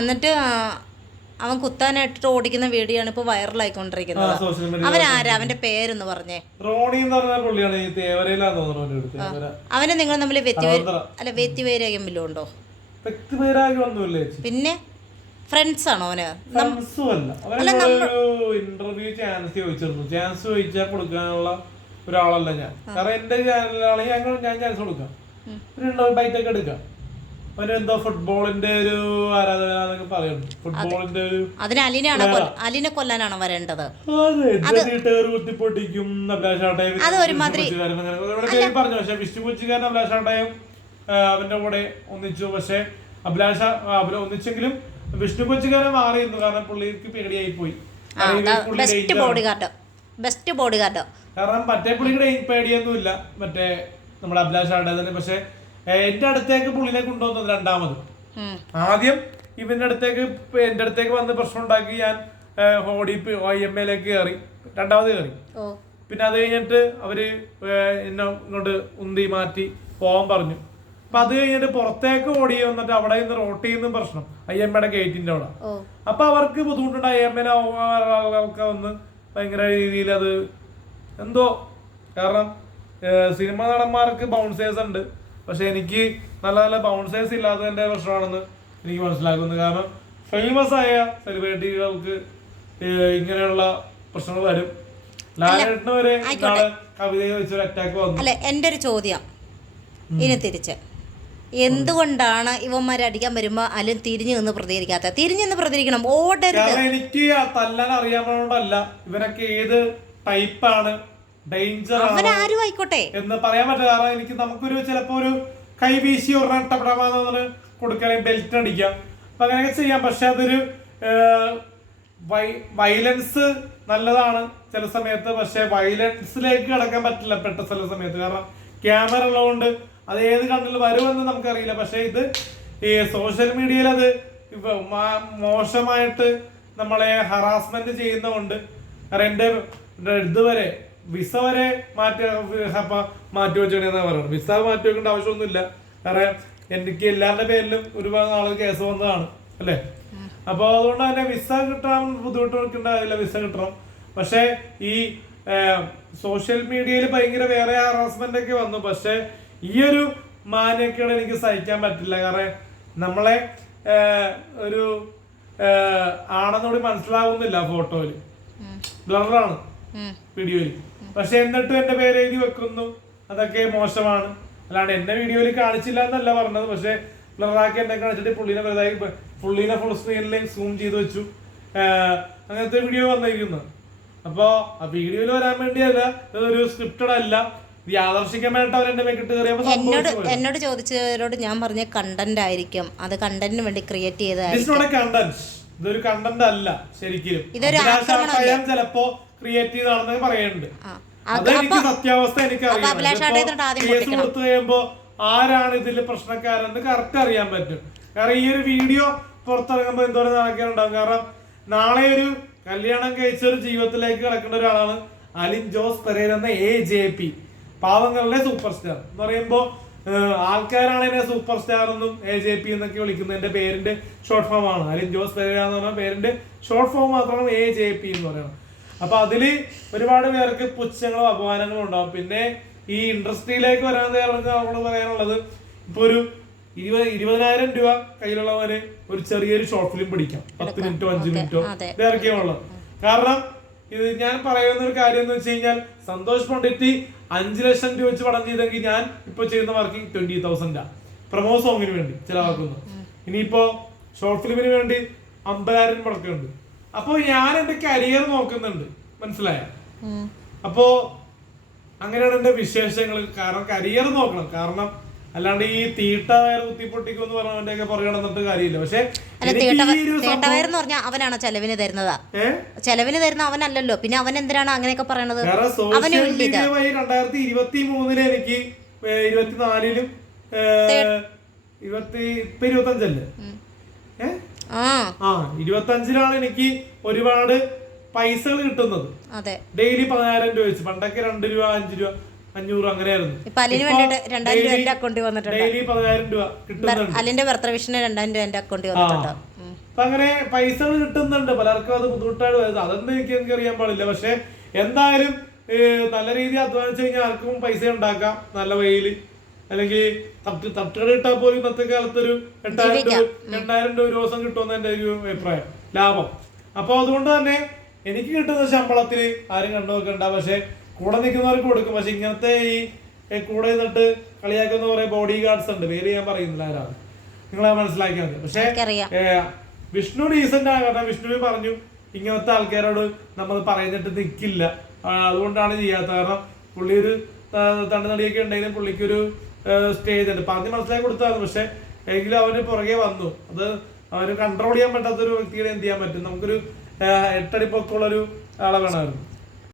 എന്നിട്ട് അവൻ കുത്താനായിട്ട് ഓടിക്കുന്ന വീഡിയോ ആണ് ഇപ്പൊ വൈറലായിക്കൊണ്ടിരിക്കുന്നത്. അവനാരാ? അവന്റെ പേരൊന്ന് പറഞ്ഞേ. റോണി എന്ന് പറഞ്ഞ പുള്ളിയാണ് ഈ തേവരയിലാന്ന് തോന്നുന്നു. അവനെ നിങ്ങൾ തമ്മിൽ വ്യക്തിവൈരാഗ്യം വല്ലതും ഉണ്ടോ? വ്യക്തിവൈരാഗ്യം ഒന്നുമില്ല. പിന്നെ ഫ്രണ്ട്സ് ആണോ അവന്? ഇന്റർവ്യൂ ചാൻസ് ചോദിച്ചിരുന്നു. ചാൻസ് ചോദിച്ചാൽ കൊടുക്കാനുള്ള ഒരാളല്ല ഞാൻ. കാരണം എന്റെ ചാനലിലാണെങ്കിൽ ഞാൻ ചാൻസ് കൊടുക്കാം, ബൈറ്റൊക്കെ എടുക്കാം. അവനെന്തോ ഫുട്ബോളിന്റെ ഒരു ആരാധകനൊക്കെ പറയുന്നു. ഫുട്ബോളിന്റെ ഒരു അലിനെ കൊല്ലാനാണോ വരേണ്ടത്? കുത്തിപ്പൊട്ടിക്കും പറഞ്ഞു. പക്ഷെ വിഷ്ണു കൊച്ചിക്കാരൻ അഭിലാഷാട്ടയും അവന്റെ കൂടെ ഒന്നിച്ചു. പക്ഷെ ഒന്നിച്ചെങ്കിലും വിഷ്ണു കൊച്ചിക്കാരൻ മാറിയിരുന്നു. കാരണം പുള്ളിക്ക് പേടിയായി പോയി. കാരണം മറ്റേ പുള്ളിയുടെ പേടിയൊന്നുമില്ല, മറ്റേ നമ്മുടെ അഭിലാഷാട്ടെ തന്നെ. പക്ഷെ എന്റെ അടുത്തേക്ക് പുള്ളിനെ കൊണ്ടുവന്നത് രണ്ടാമത്. ആദ്യം ഇവന്റെ അടുത്തേക്ക് എന്റെ അടുത്തേക്ക് വന്ന് പ്രശ്നം ഉണ്ടാക്കി. ഞാൻ IMA കയറി, രണ്ടാമത് കയറി. പിന്നെ അത് കഴിഞ്ഞിട്ട് അവര് എന്നെ ഇങ്ങോട്ട് ഉന്തി മാറ്റി പോവാൻ പറഞ്ഞു. അപ്പൊ അത് കഴിഞ്ഞിട്ട് പുറത്തേക്ക് ഓടി വന്നിട്ട് അവിടെ നിന്ന് റോട്ടിൽ നിന്നും പ്രശ്നം IMA ഗേറ്റിന്റെ അവിടെ. അപ്പൊ അവർക്ക് ബുദ്ധിമുട്ടുണ്ട്. IMA ആൾക്കാർ വന്ന് ഭയങ്കര രീതിയിൽ അത് എന്തോ. കാരണം സിനിമ നടന്മാർക്ക് ബൗൺസേഴ്സ് ഉണ്ട്, പക്ഷെ എനിക്ക് നല്ല നല്ല ബൗൺസേഴ്സ് ഇല്ലാത്തതിന്റെ പ്രശ്നമാണെന്ന് എനിക്ക് മനസ്സിലാക്കുന്നു. കാരണം ഫേമസ് ആയ സെലിബ്രിറ്റികൾക്ക് ഇങ്ങനെയുള്ള പ്രശ്നങ്ങൾ വരും. ലാലേട്ടന് വരെ കവിതയെ വെച്ചൊരു അറ്റാക്ക് വന്നു. അല്ലെ, എന്റെ ഒരു ചോദ്യം ഇനി തിരിച്ച്, എന്തുകൊണ്ടാണ് ഇവന്മാരെ അടിക്കാൻ വരുമ്പോ അല്ലെ തിരിഞ്ഞു നിന്ന് പ്രതികരിക്കാത്ത? തിരിഞ്ഞു നിന്ന് പ്രതികരിക്കണം, ഓടരുത്. എനിക്ക് തല്ലാൻ അറിയാവുന്നതുകൊണ്ടല്ല. ഇവരൊക്കെ ഏത് ടൈപ്പാണ്, ഡേഞ്ചർ ആരും ആയിക്കോട്ടെ എന്ന് പറയാൻ പറ്റില്ല. കാരണം എനിക്ക് നമുക്കൊരു ചിലപ്പോ ഒരു കൈ വീശി ഒരെണ്ണ കൊടുക്കാൻ ബെൽറ്റ് അടിക്കാം, അപ്പൊ അങ്ങനെയൊക്കെ ചെയ്യാം. പക്ഷെ അതൊരു വയലൻസ് നല്ലതാണ് ചില സമയത്ത്, പക്ഷെ വയലൻസിലേക്ക് കടക്കാൻ പറ്റില്ല പെട്ട ചില സമയത്ത്. കാരണം ക്യാമറ ഉള്ളതുകൊണ്ട് അത് ഏത് കണ്ണിൽ വരുമെന്ന് നമുക്കറിയില്ല. പക്ഷെ ഇത് ഈ സോഷ്യൽ മീഡിയയിൽ അത് മോശമായിട്ട് നമ്മളെ ഹറാസ്മെന്റ് ചെയ്യുന്നതുകൊണ്ട്. കാരണം എന്റെ ഇതുവരെ വിസ വരെ മാറ്റി വെച്ചോണെന്നാ പറയുന്നത്. വിസ മാറ്റി വെക്കേണ്ട ആവശ്യമൊന്നുമില്ല. കാരണം എനിക്ക് എല്ലാവരുടെ പേരിലും ഒരുപാട് നാളെ കേസ് വന്നതാണ് അല്ലേ. അപ്പൊ അതുകൊണ്ട് തന്നെ വിസ കിട്ടാൻ ബുദ്ധിമുട്ട് വെക്കേണ്ടതില്ല, വിസ കിട്ടണം. പക്ഷെ ഈ സോഷ്യൽ മീഡിയയിൽ ഭയങ്കര വേറെ ഹറാസ്മെന്റ് ഒക്കെ വന്നു. പക്ഷെ ഈ ഒരു മാന്യക്കേട് എനിക്ക് സഹിക്കാൻ പറ്റില്ല. കാരണം നമ്മളെ ഒരു ആണെന്നോട് മനസ്സിലാവുന്നില്ല. ഫോട്ടോയില് ബ്ലറാണ്, വീഡിയോയില്. പക്ഷെ എന്നിട്ടും എന്റെ പേര് എഴുതി വെക്കുന്നു, അതൊക്കെ മോശമാണ്. അല്ലാണ്ട് എന്നെ വീഡിയോയിൽ കാണിച്ചില്ല എന്നല്ല പറഞ്ഞത്. പക്ഷെ ബ്ലറാക്കി എന്നെ കാണിച്ചിട്ട് പുള്ളീനെ ഫുൾ സ്ക്രീനിൽ സൂം ചെയ്ത് വെച്ചു. അങ്ങനത്തെ വീഡിയോ വന്നിരിക്കുന്നത്. അപ്പൊ ആ വീഡിയോയിൽ വരാൻ വേണ്ടിയല്ല, ഇതൊരു സ്ക്രിപ്റ്റഡ് അല്ല, യാദർശികമായിട്ട് അവരെന്റെ മേക്കിട്ട് കയറിയപ്പോ എന്നോട് ചോദിച്ചവരോട് ഞാൻ പറഞ്ഞ കണ്ടന്റ് ആയിരിക്കും, അത് കണ്ടന്റിന് വേണ്ടി ക്രിയേറ്റ് ചെയ്തതായിരിക്കും. ഇതൊരു കണ്ടന്റ് അല്ല ശരിക്കും. ചിലപ്പോ ക്രിയേറ്റ് ചെയ്താണെന്ന് പറയുന്നുണ്ട്. അതെനിക്ക് സത്യാവസ്ഥ എനിക്കറിയാം. കേസ് കൊടുത്തു കഴിയുമ്പോ ആരാണ് ഇതിൽ പ്രശ്നക്കാരെന്ന് കറക്റ്റ് അറിയാൻ പറ്റും. കാരണം ഈ ഒരു വീഡിയോ പുറത്തിറങ്ങുമ്പോ എന്തോരം നടക്കാനുണ്ടാവും. കാരണം നാളെ ഒരു കല്യാണം കഴിച്ച ഒരു ജീവിതത്തിലേക്ക് കിടക്കേണ്ട ഒരാളാണ് അലിൻ ജോസ് പെരേര എന്ന AJP, പാവങ്ങളുടെ സൂപ്പർ സ്റ്റാർ എന്ന് പറയുമ്പോ ആൾക്കാരാണ് എന്നെ സൂപ്പർ സ്റ്റാർ എന്നും AJP എന്നൊക്കെ വിളിക്കുന്നത്. എന്റെ പേരിന്റെ ഷോർട്ട് ഫോം ആണ്. അലിൻ ജോസ് പെരേര എന്ന് പറഞ്ഞ പേരിന്റെ ഷോർട്ട് ഫോം മാത്രമാണ് AJP എന്ന് പറയുന്നത്. അപ്പൊ അതില് ഒരുപാട് പേർക്ക് പുച്ഛങ്ങളും അപമാനങ്ങളും ഉണ്ടാവും. പിന്നെ ഈ ഇൻഡസ്ട്രിയിലേക്ക് വരാൻ നമ്മൾ പറയാനുള്ളത്, ഇപ്പൊ ഒരു 20,000 രൂപ കയ്യിലുള്ളവര് ഒരു ചെറിയൊരു ഷോർട്ട് ഫിലിം പിടിക്കാം, 10 മിനിറ്റോ 5 മിനിറ്റോ ഇറക്കിയുള്ളത്. കാരണം ഇത് ഞാൻ പറയുന്ന ഒരു കാര്യം എന്ന് വെച്ച് കഴിഞ്ഞാൽ, സന്തോഷ് പണ്ഡിറ്റ് 5 ലക്ഷം രൂപ വെച്ച് പടം ചെയ്തെങ്കിൽ ഞാൻ ഇപ്പൊ ചെയ്യുന്ന വർക്കിംഗ് 20,000 പ്രൊമോ സോങ്ങിന് വേണ്ടി ചിലവാക്കുന്നു. ഇനിയിപ്പോ ഷോർട്ട് ഫിലിമിന് വേണ്ടി 50,000 മുടക്കുന്നുണ്ട്. അപ്പൊ ഞാൻ എന്റെ കരിയർ നോക്കുന്നുണ്ട്, മനസ്സിലായ? അപ്പോ അങ്ങനെയാണ് എന്റെ വിശേഷങ്ങൾ. കാരണം കരിയർ നോക്കണം. കാരണം അല്ലാണ്ട് ഈ തീട്ട വയർ കുത്തിപ്പൊട്ടിക്കും എന്ന് പറഞ്ഞവന്റെ ഒക്കെ പുറകെ നടന്നിട്ട് കാര്യമില്ല. പക്ഷെ അവനാണോ ചെലവിന് തരുന്നതാ? ചെലവിന് തരുന്ന അവനല്ലല്ലോ, പിന്നെ അവൻ എന്തിനാണ് അങ്ങനെയൊക്കെ പറയണത്? 2023 എനിക്ക് 24-ലും 25-ല്ലേ 25-ലാണ് എനിക്ക് ഒരുപാട് പൈസകൾ കിട്ടുന്നത്. ഡെയിലി 10,000 രൂപ വെച്ച്. പണ്ടൊക്കെ 2 രൂപ 5 രൂപ. 500 അങ്ങനെയായിരുന്നു. ഇപ്പൊ അലിന് വേണ്ടിട്ട് 2000 രൂപ എന്റെ അക്കൗണ്ടിൽ വന്നിട്ടുണ്ട്. ഡെയിലി 10,000 രൂപ കിട്ടുന്നുണ്ട്. അലിന്റെ ബർത്ത്ഡേ 2000 രൂപ എന്റെ അക്കൗണ്ടിൽ വന്നിട്ടുണ്ട്. അപ്പൊ അങ്ങനെ പൈസകൾ കിട്ടുന്നുണ്ട്. പലർക്കും അത് ബുദ്ധിമുട്ടായിട്ട് വരുന്നത് അതൊന്നും എനിക്ക് അറിയാൻ പാടില്ല. പക്ഷെ എന്തായാലും നല്ല രീതിയിൽ അധ്വാനിച്ചു കഴിഞ്ഞാൽ ആർക്കും പൈസ ഉണ്ടാക്കാം. നല്ല വെയില് അല്ലെങ്കിൽ തട്ടുകട ഇട്ടാൽ പോലും ഇന്നത്തെ കാലത്ത് ഒരു 8,000 രൂപ ഒരു ദിവസം കിട്ടുമെന്ന് എന്റെ ഒരു അഭിപ്രായം, ലാഭം. അപ്പൊ അതുകൊണ്ട് തന്നെ എനിക്ക് കിട്ടുന്ന ശമ്പളത്തിന് ആരും കണ്ടു നോക്കണ്ട. പക്ഷെ കൂടെ നിൽക്കുന്നവർക്ക് കൊടുക്കും. പക്ഷെ ഇങ്ങനത്തെ ഈ കൂടെ നിന്നിട്ട് കളിയാക്കുന്ന കുറെ ബോഡി ഗാർഡ്സ് ഉണ്ട്, പേര് ഞാൻ പറയുന്നില്ല ആരാണ്, നിങ്ങളെ മനസ്സിലാക്കിയത്. പക്ഷെ വിഷ്ണു ഡീസന്റ് ആകട്ടെ. വിഷ്ണുവിന് പറഞ്ഞു ഇങ്ങനത്തെ ആൾക്കാരോട് നമ്മൾ പറയുന്നിട്ട് നിൽക്കില്ല, അതുകൊണ്ടാണ് ചെയ്യാത്ത. കാരണം പുള്ളി ഒരു തണ്ടുനടിയൊക്കെ ഉണ്ടെങ്കിലും പുള്ളിക്കൊരു സ്റ്റേജ് ഉണ്ട്, പറഞ്ഞ് മനസ്സിലാക്കി കൊടുത്തതാണ്. പക്ഷെ എങ്കിലും അവന് പുറകെ വന്നു. അത് അവന് കൺട്രോൾ ചെയ്യാൻ പറ്റാത്തൊരു വ്യക്തികളെ എന്ത് ചെയ്യാൻ പറ്റും? നമുക്കൊരു 8 അടി പൊക്കമുള്ളൊരു ആളെ വേണമായിരുന്നു.